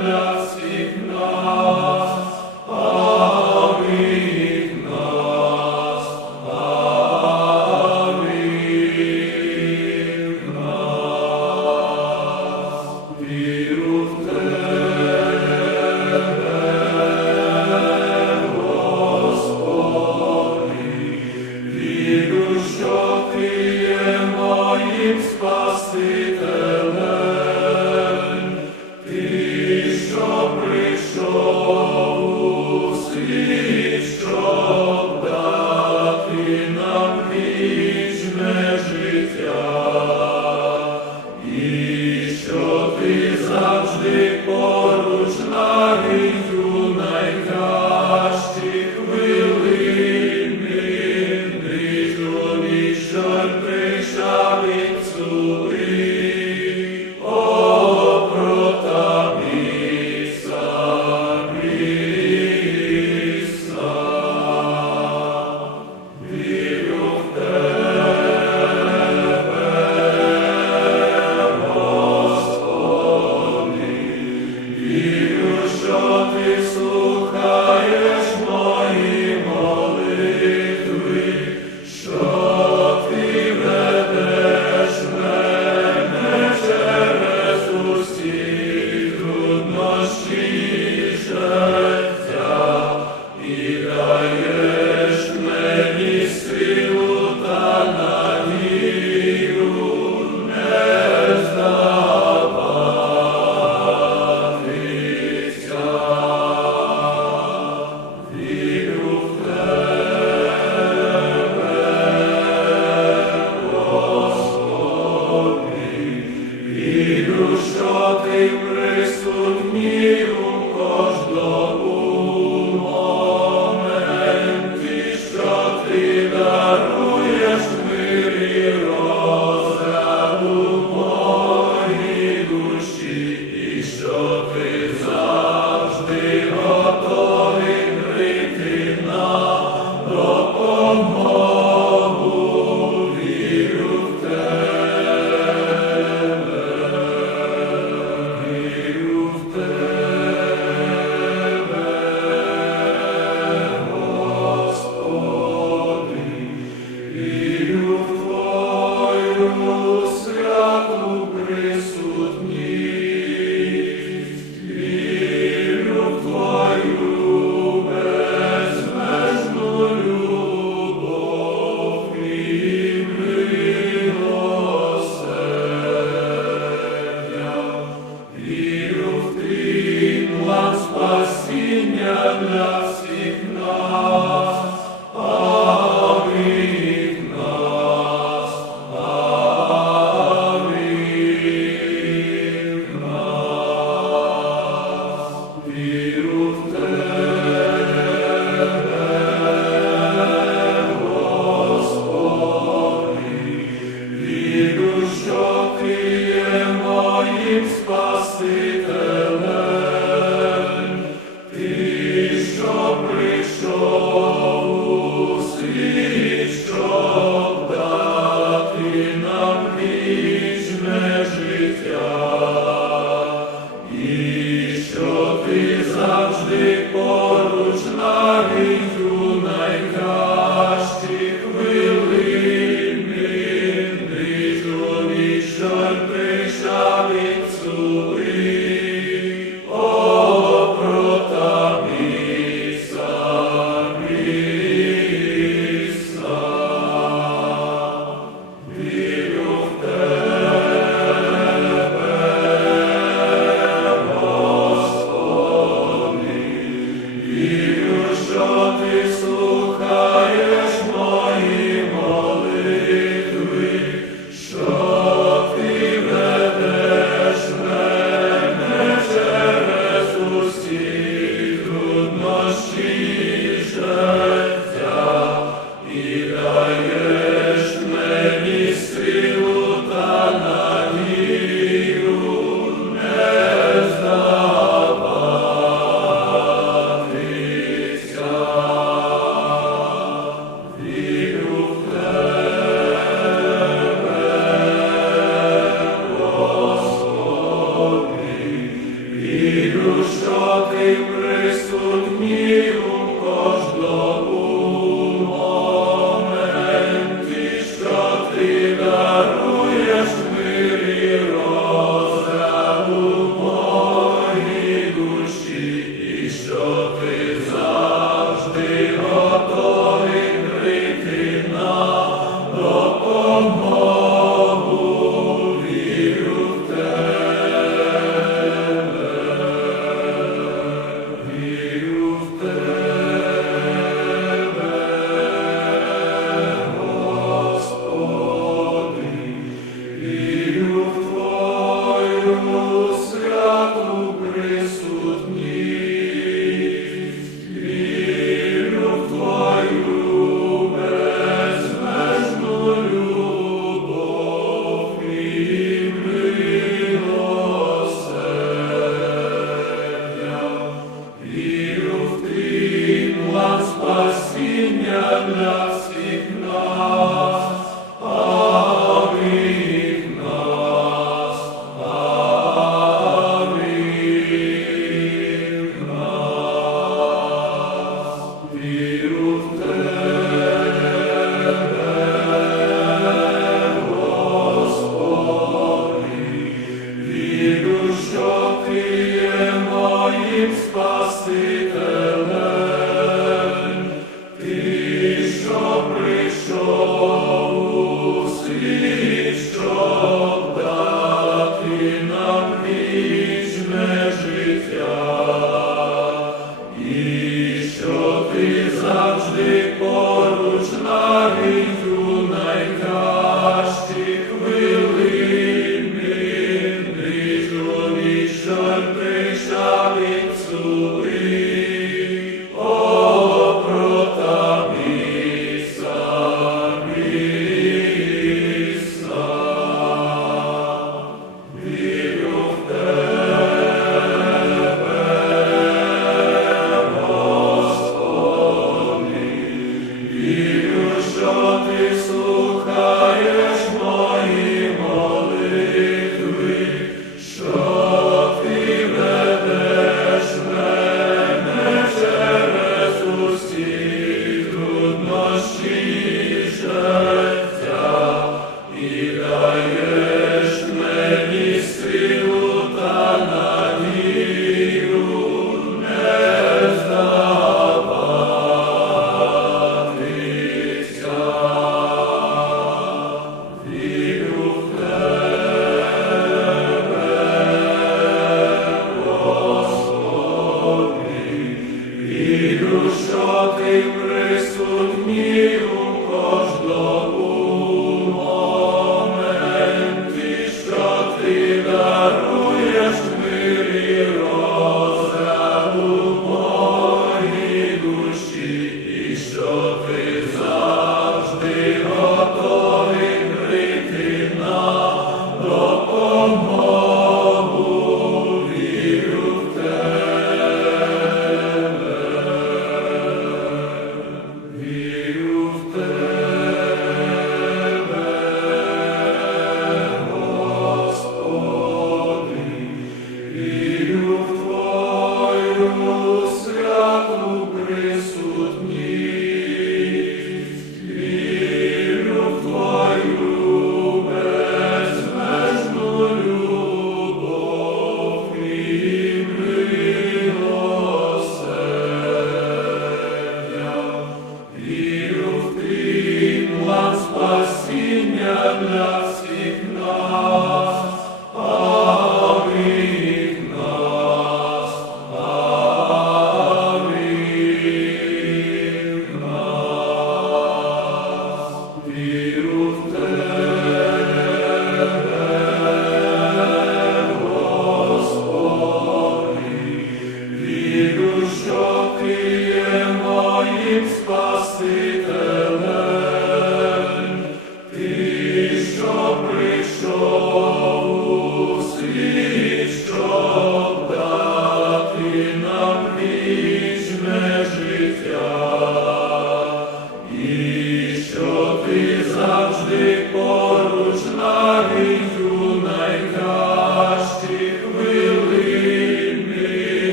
для всіх нас. Моїм day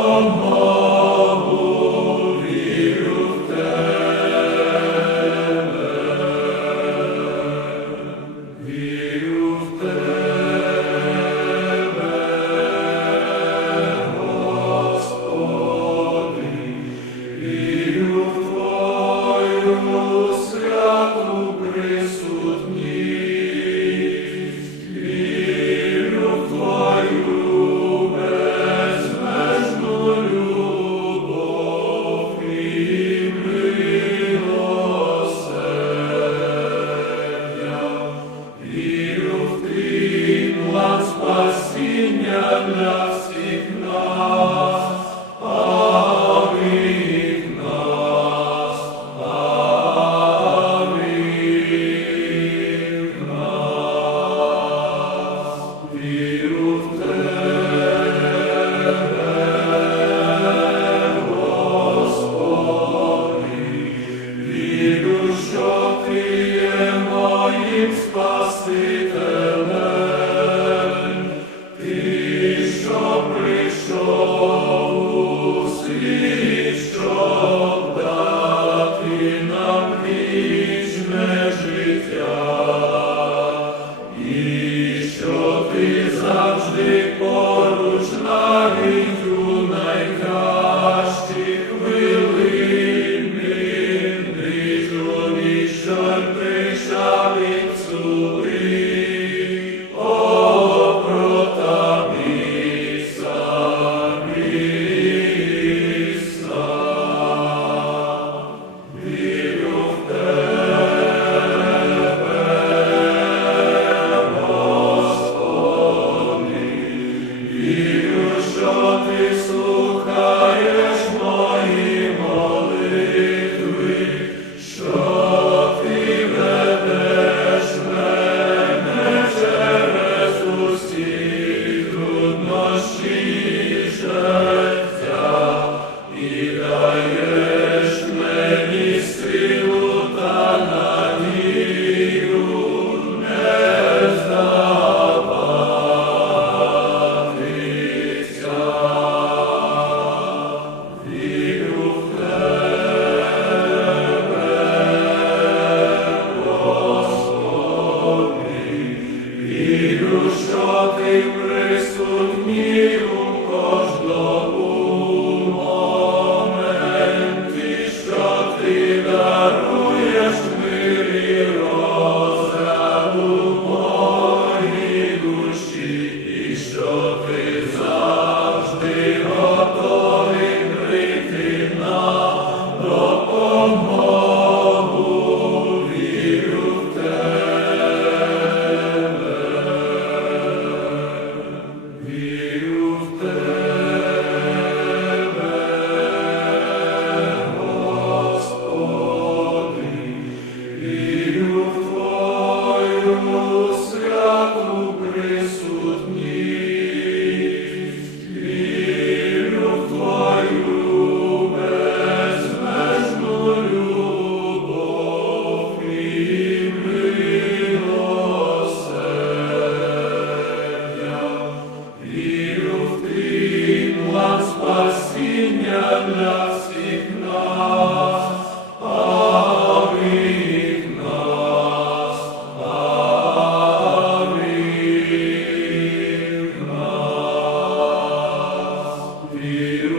Amen. Моїм Спасителем, нас.